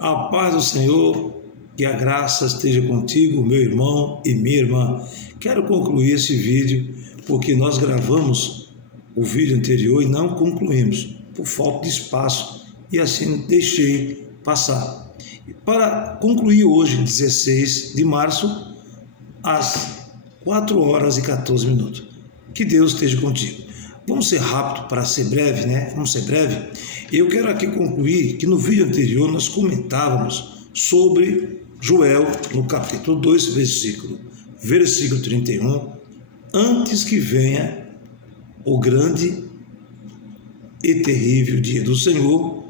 A paz do Senhor, que a graça esteja contigo, meu irmão e minha irmã. Quero concluir esse vídeo porque nós gravamos o vídeo anterior e não concluímos por falta de espaço e assim deixei passar. Para concluir hoje, 16 de março, às 4 horas e 14 minutos. Que Deus esteja contigo. Vamos ser rápido para ser breve, né? Vamos ser breve. Eu quero aqui concluir que no vídeo anterior nós comentávamos sobre Joel, no capítulo 2, versículo 31, antes que venha o grande e terrível dia do Senhor,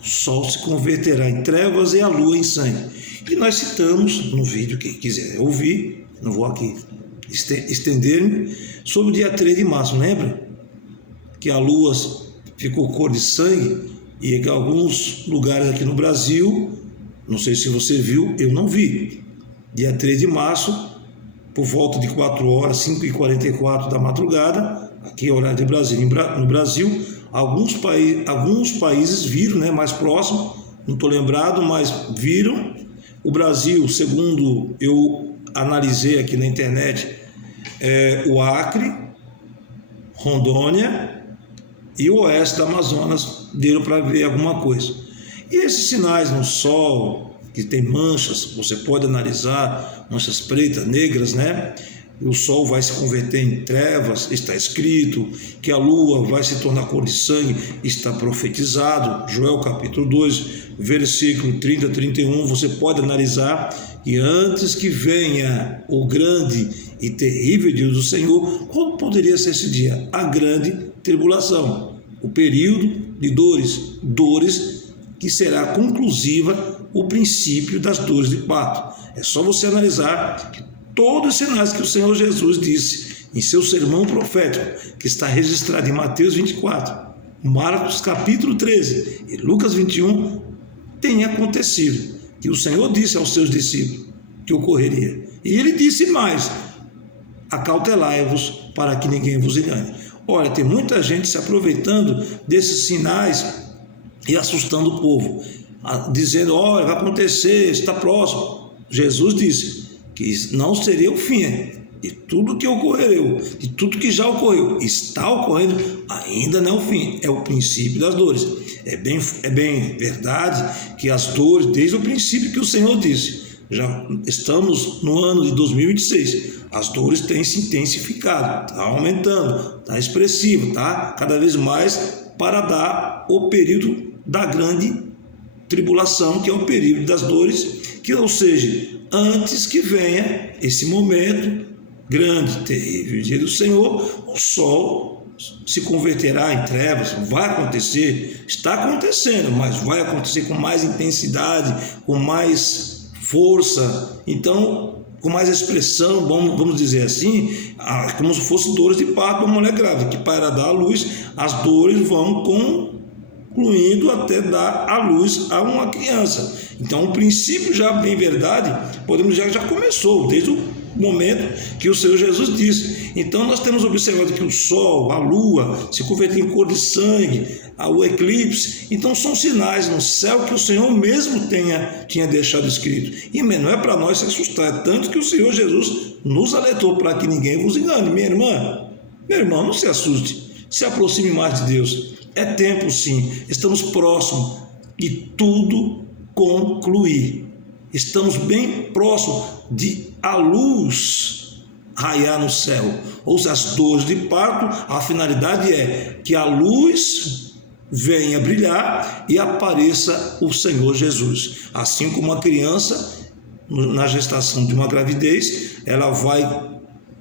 o sol se converterá em trevas e a lua em sangue. E nós citamos no vídeo, quem quiser ouvir, não vou aqui estender-me, sobre o dia 3 de março, lembra? Que a lua ficou cor de sangue e que alguns lugares aqui no Brasil, não sei se você viu, eu não vi. Dia 3 de março, por volta de 4 horas, 5h44 da madrugada, aqui é o horário de Brasília, no Brasil, alguns países viram, né, mais próximo, não estou lembrado, mas viram. O Brasil, segundo eu analisei aqui na internet, o Acre, Rondônia e o oeste do Amazonas deram para ver alguma coisa. E esses sinais no sol, que tem manchas, você pode analisar, manchas pretas, negras, né? O sol vai se converter em trevas, está escrito que a lua vai se tornar cor de sangue, está profetizado, Joel capítulo 2, versículo 30 a 31, você pode analisar que antes que venha o grande e terrível dia do Senhor, qual poderia ser esse dia? A grande tribulação, o período de dores que será conclusiva o princípio das dores de parto. É só você analisar que todos os sinais que o Senhor Jesus disse em seu sermão profético, que está registrado em Mateus 24, Marcos capítulo 13 e Lucas 21, tem acontecido, que o Senhor disse aos seus discípulos que ocorreria. E ele disse mais: acautelai-vos para que ninguém vos engane. Olha, tem muita gente se aproveitando desses sinais e assustando o povo, dizendo: olha, vai acontecer, está próximo. Jesus disse que não seria o fim de tudo que ocorreu, de tudo que já ocorreu, está ocorrendo, ainda não é o fim, é o princípio das dores. É bem verdade que as dores, desde o princípio que o Senhor disse, já estamos no ano de 2026, as dores têm se intensificado, está aumentando, está expressivo, está cada vez mais para dar o período da grande tribulação, que é o período das dores, que, ou seja, antes que venha esse momento grande, terrível dia do Senhor, o sol se converterá em trevas. Vai acontecer, está acontecendo, mas vai acontecer com mais intensidade, com mais força, então com mais expressão, vamos dizer assim, como se fosse dores de parto para uma mulher grávida, que para dar à luz, as dores vão concluindo até dar à luz a uma criança. Então o princípio já bem verdade, podemos dizer que já começou, desde o momento que o Senhor Jesus disse. Então nós temos observado que o sol, a lua se convertem em cor de sangue, o eclipse, então são sinais no céu que o Senhor mesmo tinha deixado escrito. E não é para nós se assustar, é tanto que o Senhor Jesus nos alertou para que ninguém vos engane. Minha irmã, meu irmão, não se assuste, se aproxime mais de Deus. É tempo sim, estamos próximos de tudo concluir. Estamos bem próximos de a luz raiar no céu. Ou seja, as dores de parto, a finalidade é que a luz venha brilhar e apareça o Senhor Jesus. Assim como uma criança, na gestação de uma gravidez, ela vai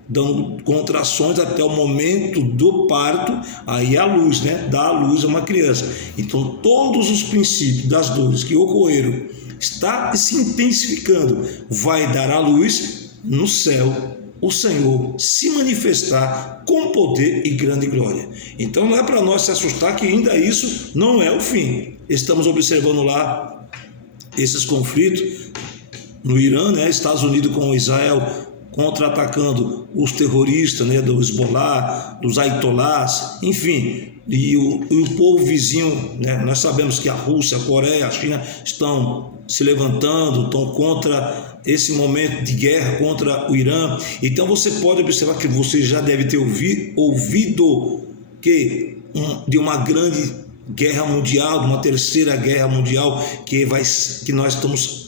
dando contrações até o momento do parto, aí a luz, né? Dá a luz a uma criança. Então todos os princípios das dores que ocorreram está se intensificando, vai dar a luz no céu, o Senhor se manifestar com poder e grande glória. Então não é para nós se assustar que ainda isso não é o fim. Estamos observando lá esses conflitos no Irã, né? Estados Unidos com Israel contra-atacando os terroristas, né, do Hezbollah, dos Ayatollahs, enfim, e o povo vizinho, né? Nós sabemos que a Rússia, a Coreia, a China estão se levantando, estão contra esse momento de guerra contra o Irã. Então você pode observar que você já deve ter ouvido que de uma grande guerra mundial, de uma terceira guerra mundial, que nós estamos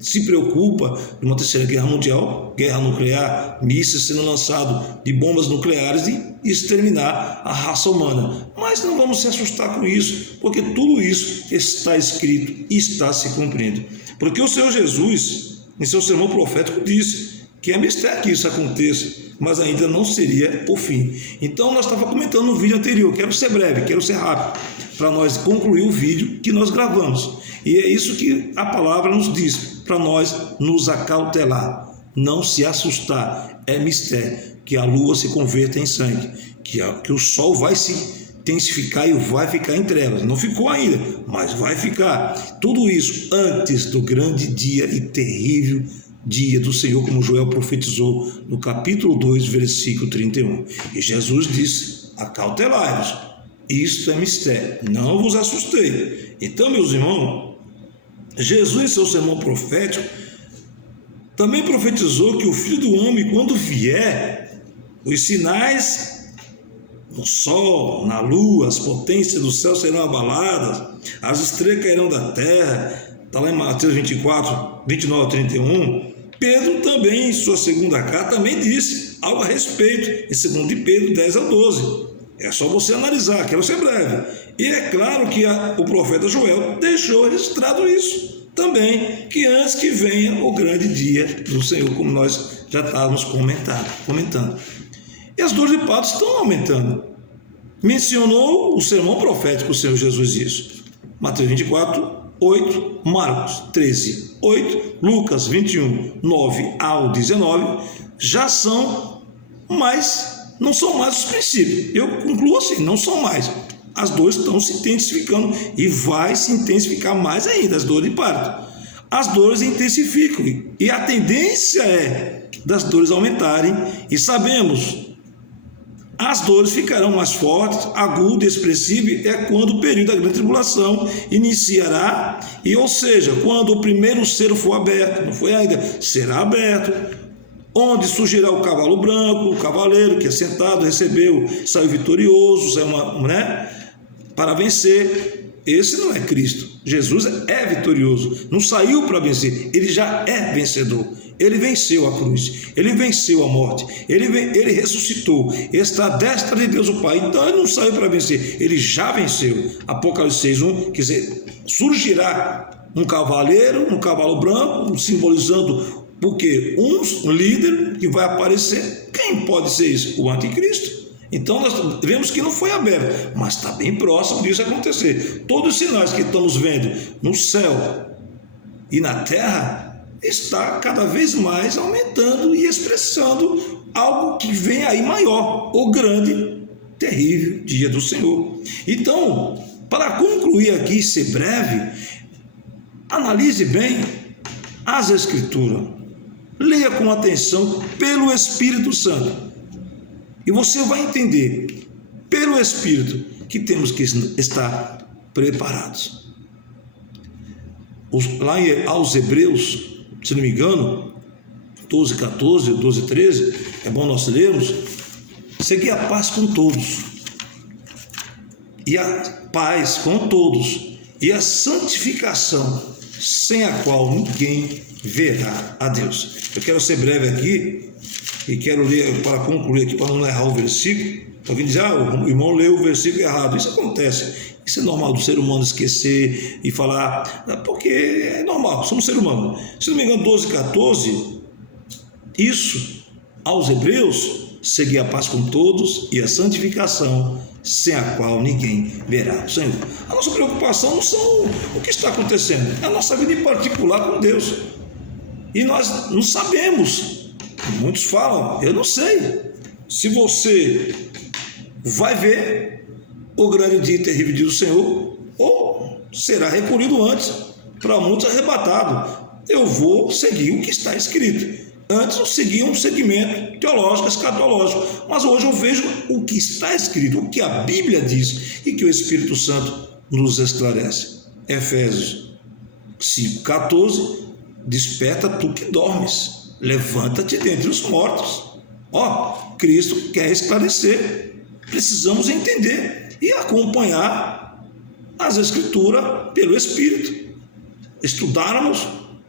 se preocupa de uma terceira guerra mundial, guerra nuclear, mísseis sendo lançados de bombas nucleares e exterminar a raça humana. Mas não vamos se assustar com isso, porque tudo isso está escrito e está se cumprindo. Porque o Senhor Jesus, em seu sermão profético, disse que é mistério que isso aconteça, mas ainda não seria o fim. Então nós estávamos comentando no vídeo anterior, quero ser breve, quero ser rápido, para nós concluir o vídeo que nós gravamos. E é isso que a palavra nos diz, para nós nos acautelar, não se assustar. É mistério que a lua se converta em sangue, que o sol vai se intensificar e vai ficar em trevas. Não ficou ainda, mas vai ficar. Tudo isso antes do grande dia e terrível dia do Senhor, como Joel profetizou no capítulo 2, versículo 31. E Jesus disse: acautelai-vos, isto é mistério, não vos assustei. Então, meus irmãos, Jesus, em seu sermão profético, também profetizou que o Filho do Homem, quando vier, os sinais no sol, na lua, as potências do céu serão abaladas, as estrelas cairão da terra. Está lá em Mateus 24, 29 a 31. Pedro também, em sua segunda carta, também disse algo a respeito, em 2 de Pedro 10 a 12. É só você analisar, quero ser breve. E é claro que o profeta Joel deixou registrado isso também, que antes que venha o grande dia do Senhor, como nós já estávamos comentando. E as dores de parto estão aumentando. Mencionou o sermão profético do Senhor Jesus isso. Mateus 24, 8, Marcos 13, 8, Lucas 21, 9 ao 19, já são mais, não são mais os princípios. Eu concluo assim, não são mais. As dores estão se intensificando e vai se intensificar mais ainda, as dores de parto. As dores intensificam e a tendência é das dores aumentarem, e sabemos, as dores ficarão mais fortes, agudas e expressivas, é quando o período da grande tribulação iniciará, e ou seja, quando o primeiro selo for aberto, não foi ainda, será aberto, onde surgirá o cavalo branco, o cavaleiro que é sentado, recebeu, saiu vitorioso, saiu para vencer. Esse não é Cristo. Jesus é vitorioso, não saiu para vencer, ele já é vencedor. Ele venceu a cruz, ele venceu a morte, ele ressuscitou, está à destra de Deus o Pai. Então ele não saiu para vencer, ele já venceu. Apocalipse 6:1, quer dizer, surgirá um cavaleiro, um cavalo branco, simbolizando porque um líder que vai aparecer. Quem pode ser isso? O anticristo. Então nós vemos que não foi aberto, mas está bem próximo disso acontecer. Todos os sinais que estamos vendo no céu e na terra está cada vez mais aumentando e expressando algo que vem aí maior, o grande, terrível dia do Senhor. Então, para concluir aqui e ser breve, analise bem as Escrituras, leia com atenção pelo Espírito Santo, e você vai entender, pelo Espírito, que temos que estar preparados. Lá aos Hebreus, se não me engano, 12, 14, 12, 13, é bom nós lermos: segui a paz com todos, e a paz com todos, e a santificação, sem a qual ninguém verá a Deus. Eu quero ser breve aqui, e quero ler, para concluir aqui, para não errar o versículo. Alguém diz: o irmão leu o versículo errado. Isso acontece. Isso é normal do ser humano esquecer e falar, porque é normal, somos ser humano. Se não me engano, 12, 14, isso, aos Hebreus, seguir a paz com todos e a santificação, sem a qual ninguém verá o Senhor. A nossa preocupação não são o que está acontecendo, é a nossa vida em particular com Deus. E nós não sabemos. Muitos falam, eu não sei se você vai ver o grande dia terrível dia do Senhor, ou será recolhido antes, para muitos arrebatado. Eu vou seguir o que está escrito. Antes eu seguia um segmento teológico, escatológico, mas hoje eu vejo o que está escrito, o que a Bíblia diz e que o Espírito Santo nos esclarece. Efésios 5,14: desperta tu que dormes, levanta-te dentre os mortos. Cristo quer esclarecer, precisamos entender e acompanhar as Escrituras pelo Espírito. Estudarmos,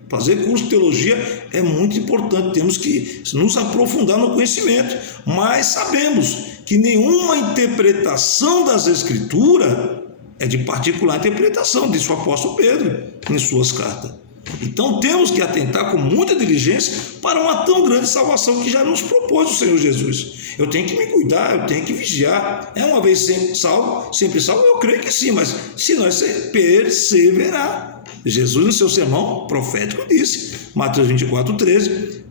fazer curso de teologia é muito importante, temos que nos aprofundar no conhecimento, mas sabemos que nenhuma interpretação das Escrituras é de particular interpretação, disse o apóstolo Pedro em suas cartas. Então temos que atentar com muita diligência para uma tão grande salvação que já nos propôs o Senhor Jesus. Eu tenho que me cuidar, eu tenho que vigiar. É uma vez sempre salvo? Eu creio que sim, mas se nós perseverar. Jesus, no seu sermão profético, disse, Mateus 24,13: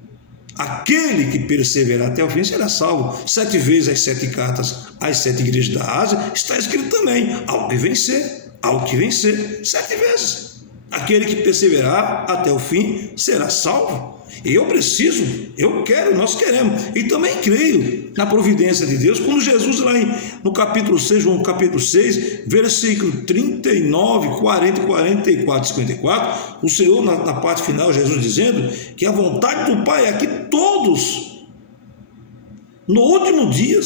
aquele que perseverar até o fim será salvo. 7 vezes as 7 cartas às 7 igrejas da Ásia está escrito também: ao que vencer, ao que vencer, 7 vezes. Aquele que perseverar até o fim será salvo. E eu quero, nós queremos, e também creio na providência de Deus. Quando Jesus, lá no capítulo 6, João capítulo 6, versículo 39, 40, 44, 54, o Senhor, na parte final, Jesus dizendo que a vontade do Pai é que todos, no último dia,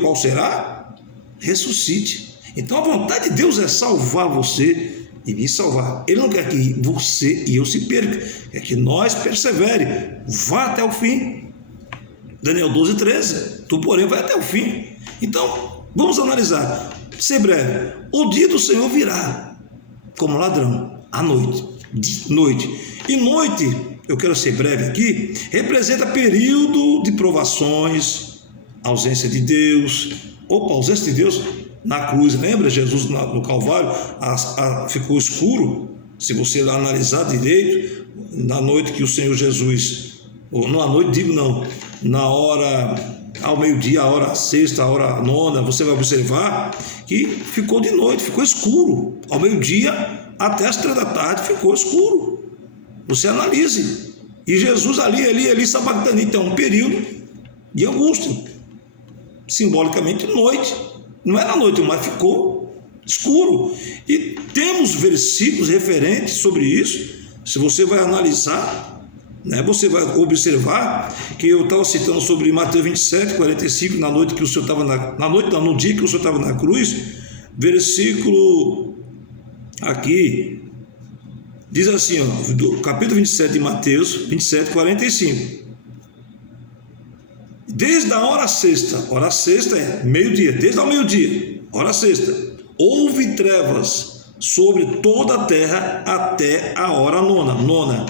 qual será? Ressuscite. Então a vontade de Deus é salvar você e me salvar. Ele não quer que você e eu se perca, quer que nós persevere, vá até o fim. Daniel 12,13: tu porém vai até o fim. Então vamos analisar, ser breve. O dia do Senhor virá como ladrão, à noite, de noite. E noite, eu quero ser breve aqui, representa período de provações, ausência de Deus. Ausência de Deus na cruz, lembra? Jesus no Calvário ficou escuro. Se você analisar direito, na noite que o Senhor Jesus, ou não à noite, digo não, na hora, ao meio-dia, a hora sexta, a hora nona, você vai observar que ficou de noite, ficou escuro. Ao meio-dia até as 3 da tarde ficou escuro. Você analise. E Jesus ali, sabactani, tem um período de angústia, simbolicamente noite. Não era noite, mas ficou escuro. E temos versículos referentes sobre isso. Se você vai analisar, você vai observar que eu estava citando sobre Mateus 27, 45, na noite que o Senhor estava no dia que o Senhor estava na cruz, versículo aqui, diz assim, do capítulo 27 de Mateus, 27, 45. Desde a hora sexta é meio-dia, desde o meio-dia, hora sexta, houve trevas sobre toda a terra até a hora nona,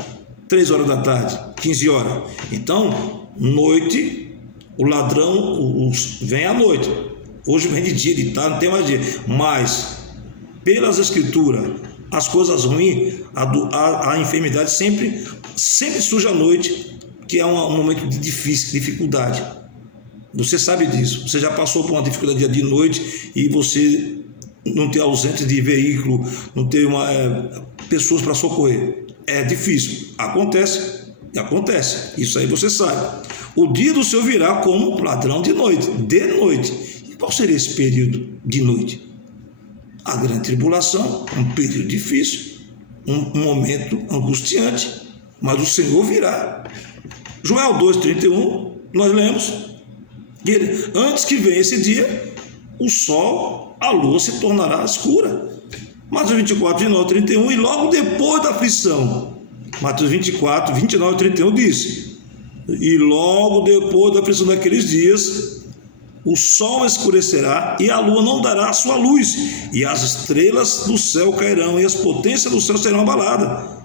3 horas da tarde, 15 horas. Então, noite, o ladrão vem à noite. Hoje vem de dia, de tarde, não tem mais dia. Mas, pelas Escrituras, as coisas ruins, a enfermidade sempre surge à noite, que é um momento de dificuldade. Você sabe disso, você já passou por uma dificuldade de noite e você não ter ausente de veículo, não ter pessoas para socorrer. É difícil, acontece, isso aí você sabe. O dia do Senhor virá como ladrão de noite. E qual seria esse período de noite? A grande tribulação, um período difícil, um momento angustiante, mas o Senhor virá. Joel 2,31, nós lemos que antes que venha esse dia, o sol, a lua se tornará escura. Mateus 24, 29, 31, e logo depois da aflição, Mateus 24, 29 e 31 diz: e logo depois da aflição daqueles dias, o sol escurecerá e a lua não dará a sua luz, e as estrelas do céu cairão e as potências do céu serão abaladas.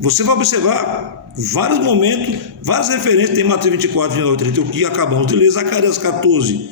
Você vai observar vários momentos, várias referências, tem Mateus 24, 29 e 31, que acabamos de ler, Zacarias 14,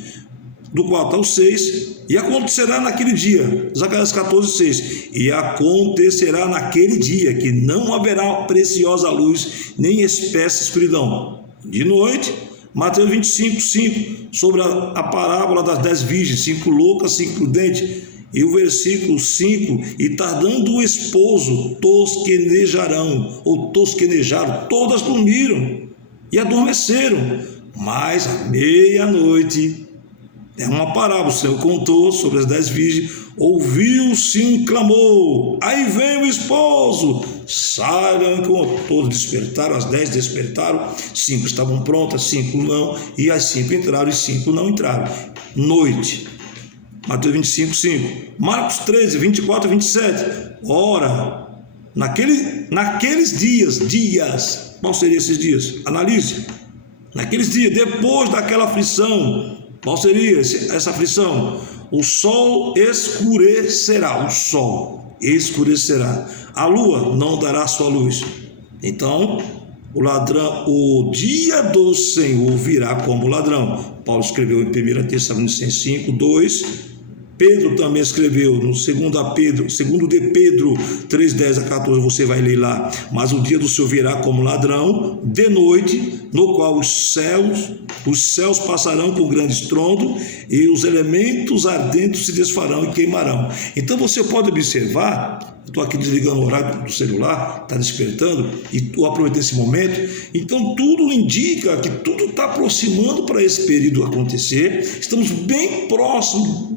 do 4 ao 6, e acontecerá naquele dia, Zacarias 14, 6, e acontecerá naquele dia que não haverá preciosa luz, nem espessa escuridão. De noite, Mateus 25, 5, sobre a parábola das 10 virgens, 5 loucas, 5 prudentes, E o versículo 5: e tardando o esposo, tosquenejarão, ou tosquenejaram, todas dormiram e adormeceram. Mas à meia-noite, é uma parábola, o Senhor contou sobre as 10 virgens, ouviu-se um clamor: aí vem o esposo, saiam. Todos despertaram, as 10 despertaram, 5 estavam prontas, 5 não, e as 5 entraram e 5 não entraram. Noite. Mateus 25, 5. Marcos 13, 24 e 27. Ora, naqueles dias, qual seriam esses dias? Analise. Naqueles dias, depois daquela aflição, qual seria essa aflição? O sol escurecerá, a lua não dará sua luz. Então, o dia do Senhor virá como ladrão. Paulo escreveu em 1 Tessalonicenses 5, 2. Pedro também escreveu no 2 de Pedro 3, 10 a 14, você vai ler lá. Mas o dia do Senhor virá como ladrão, de noite, no qual os céus passarão com grande estrondo, e os elementos ardentes se desfarão e queimarão. Então você pode observar, estou aqui desligando o horário do celular, está despertando, e estou aproveitando esse momento. Então tudo indica que tudo está aproximando para esse período acontecer. Estamos bem próximos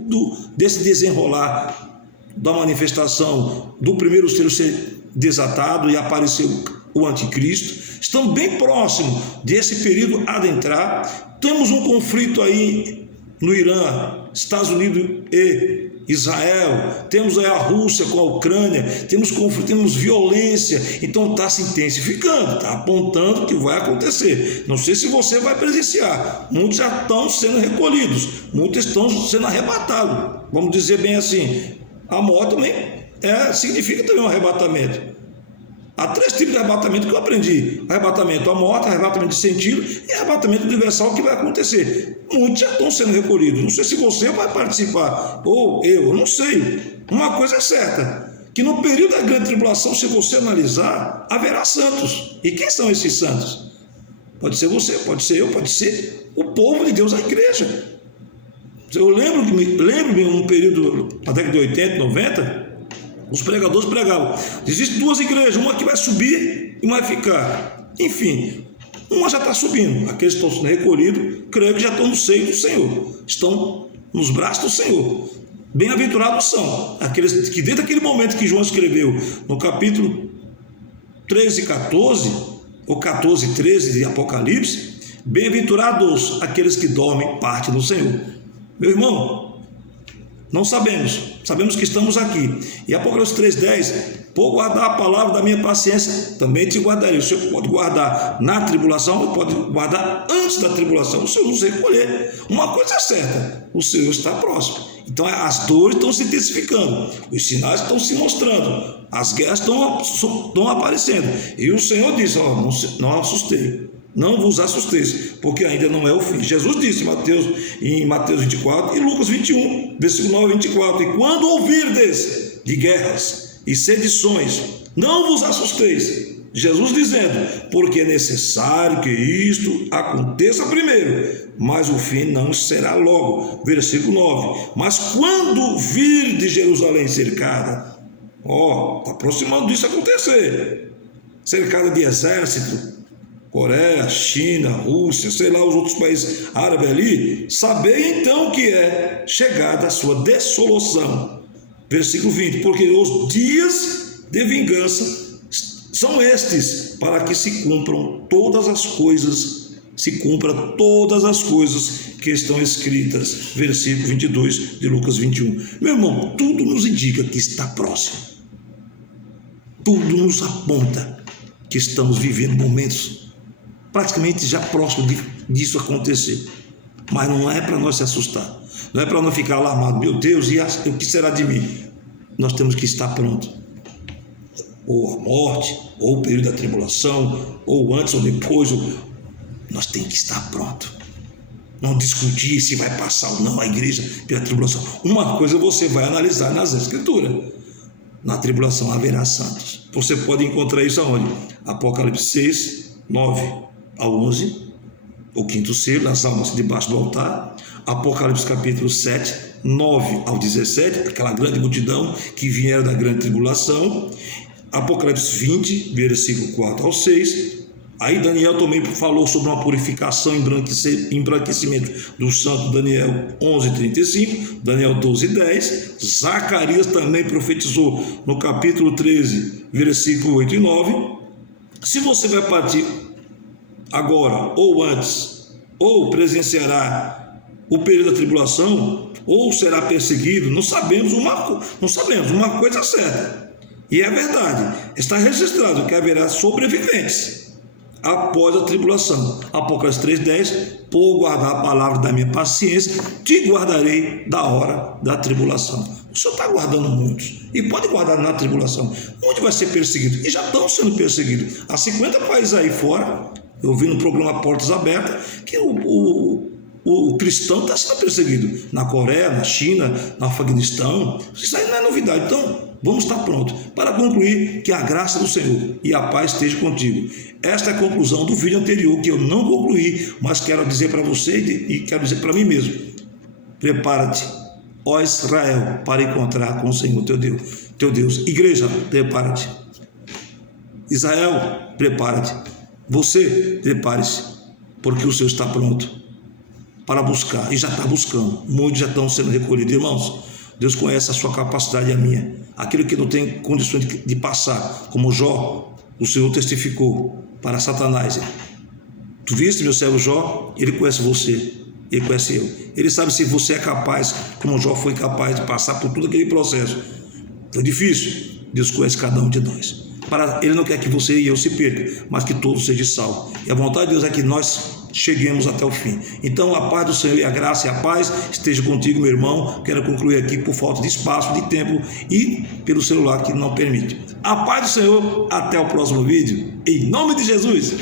desse desenrolar da manifestação do primeiro selo ser desatado e aparecer o anticristo. Estamos bem próximos desse período adentrar. Temos um conflito aí no Irã, Estados Unidos e Israel, temos aí a Rússia com a Ucrânia, temos conflito, temos violência. Então está se intensificando, está apontando que vai acontecer. Não sei se você vai presenciar, muitos já estão sendo recolhidos, muitos estão sendo arrebatados, vamos dizer bem assim. A morte também significa também um arrebatamento. Há 3 tipos de arrebatamento que eu aprendi: arrebatamento à morte, arrebatamento de sentido e arrebatamento universal, que vai acontecer. Muitos já estão sendo recolhidos. Não sei se você vai participar ou eu não sei. Uma coisa é certa, que no período da grande tribulação, se você analisar, haverá santos. E quem são esses santos? Pode ser você, pode ser eu, pode ser o povo de Deus, a igreja. Eu lembro-me um período, na década de 80, 90, os pregadores pregavam: existem 2 igrejas, uma que vai subir e uma vai ficar. Enfim, uma já está subindo, aqueles que estão sendo recolhidos, creio que já estão no seio do Senhor, estão nos braços do Senhor. Bem-aventurados são aqueles que, desde aquele momento que João escreveu no capítulo 13 e 14, ou 14 e 13 de Apocalipse, bem-aventurados aqueles que dormem parte no Senhor. Meu irmão, não sabemos que estamos aqui. E Apocalipse 3,10: por guardar a palavra da minha paciência, também te guardarei. O Senhor pode guardar na tribulação, pode guardar antes da tribulação. O Senhor nos recolher. Uma coisa é certa: o Senhor está próximo. Então as dores estão se intensificando, os sinais estão se mostrando, as guerras estão aparecendo. E o Senhor diz: não assustei. Não vos assusteis, porque ainda não é o fim. Jesus disse em Mateus 24 e Lucas 21, versículo 9 e 24: e quando ouvirdes de guerras e sedições, não vos assusteis. Jesus dizendo: porque é necessário que isto aconteça primeiro, mas o fim não será logo. Versículo 9: mas quando vir de Jerusalém cercada, está aproximando disso acontecer, cercada de exército, Coreia, China, Rússia, sei lá, os outros países árabes ali, sabei então que é chegada a sua dessolução. Versículo 20: porque os dias de vingança são estes, para que se cumpram todas as coisas, que estão escritas. Versículo 22 de Lucas 21. Meu irmão, tudo nos indica que está próximo, tudo nos aponta que estamos vivendo momentos praticamente já próximo disso acontecer. Mas não é para nós se assustar, não é para nós ficar alarmado: meu Deus, e o que será de mim? Nós temos que estar pronto, ou a morte, ou o período da tribulação, ou antes ou depois, nós temos que estar pronto. Não discutir se vai passar ou não a igreja pela tribulação. Uma coisa você vai analisar nas escrituras: na tribulação haverá santos. Você pode encontrar isso aonde? Apocalipse 6, 9 a 11, o quinto selo, as almas debaixo do altar. Apocalipse capítulo 7, 9 ao 17, aquela grande multidão que vieram da grande tribulação. Apocalipse 20, versículo 4 ao 6. Aí Daniel também falou sobre uma purificação, embranquecimento do santo, Daniel 11:35, Daniel 12:10. Zacarias também profetizou no capítulo 13, versículo 8 e 9. Se você vai partir agora ou antes, ou presenciará o período da tribulação, ou será perseguido, não sabemos uma coisa certa, e é verdade, está registrado que haverá sobreviventes após a tribulação. Apocalipse 3:10, por guardar a palavra da minha paciência, te guardarei da hora da tribulação. O Senhor está guardando muitos, e pode guardar na tribulação. Onde vai ser perseguido? E já estão sendo perseguidos. Há 50 países aí fora, eu vi no programa Portas Abertas, que o cristão está sendo perseguido. Na Coreia, na China, no Afeganistão. Isso aí não é novidade. Então, vamos estar prontos para concluir que a graça do Senhor e a paz esteja contigo. Esta é a conclusão do vídeo anterior, que eu não concluí, mas quero dizer para você e quero dizer para mim mesmo. Prepara-te, ó Israel, para encontrar com o Senhor teu Deus. Igreja, prepara-te. Israel, prepara-te. Você, prepare-se, porque o Senhor está pronto para buscar, e já está buscando. Muitos já estão sendo recolhidos. Irmãos, Deus conhece a sua capacidade e a minha. Aquilo que não tem condições de passar, como Jó, o Senhor testificou para Satanás. Tu viste meu servo Jó? Ele conhece você, ele conhece eu. Ele sabe se você é capaz, como Jó foi capaz de passar por todo aquele processo. Foi difícil. Deus conhece cada um de nós. Ele não quer que você e eu se percam, mas que todos sejam salvos. E a vontade de Deus é que nós cheguemos até o fim. Então a paz do Senhor e a graça e a paz esteja contigo, meu irmão. Quero concluir aqui por falta de espaço, de tempo e pelo celular que não permite. A paz do Senhor, até o próximo vídeo, em nome de Jesus.